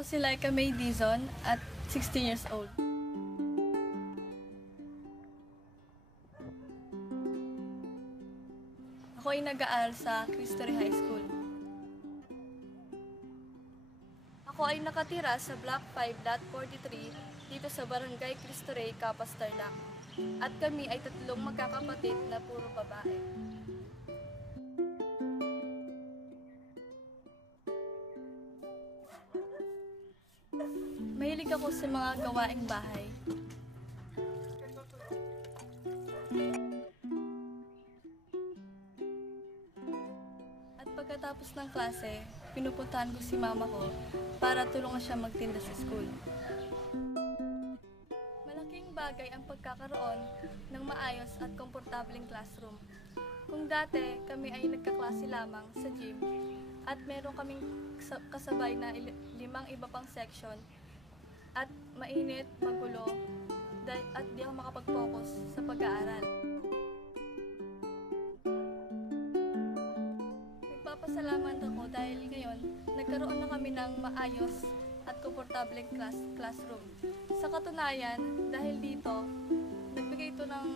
Ako si Laika May Dizon at 16 years old. Ako ay nag-aaral sa Cristo Rey High School. Ako ay nakatira sa Block 5, Lot 43 dito sa Barangay Cristo Rey, Capas, Tarlac. At kami ay tatlong magkakapatid na puro babae. Mahilig ako sa mga gawaing bahay. At pagkatapos ng klase, pinupuntahan ko si mama ko para tulungan siya magtinda sa school. Malaking bagay ang pagkakaroon ng maayos at komportableng classroom. Kung dati kami ay nagkaklase lamang sa gym at meron kaming kasabay na 5 iba pang section at mainit, magulo, at di ako makapag-focus sa pag-aaral. Nagpapasalamat ako dahil ngayon nagkaroon na kami ng maayos at komportableng classroom. Sa katunayan, dahil dito, nagbigay ito ng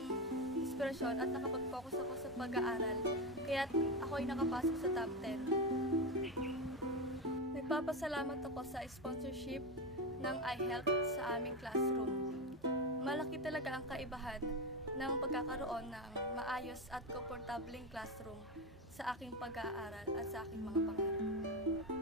inspirasyon at nakapag-focus ako sa pag-aaral, kaya ako ay nakapasok sa top 10. Nagpapasalamat ako sa sponsorship ng iHealth sa aming classroom. Malaki talaga ang kaibahan ng pagkakaroon ng maayos at komportableng classroom sa aking pag-aaral at sa aking mga pangarap.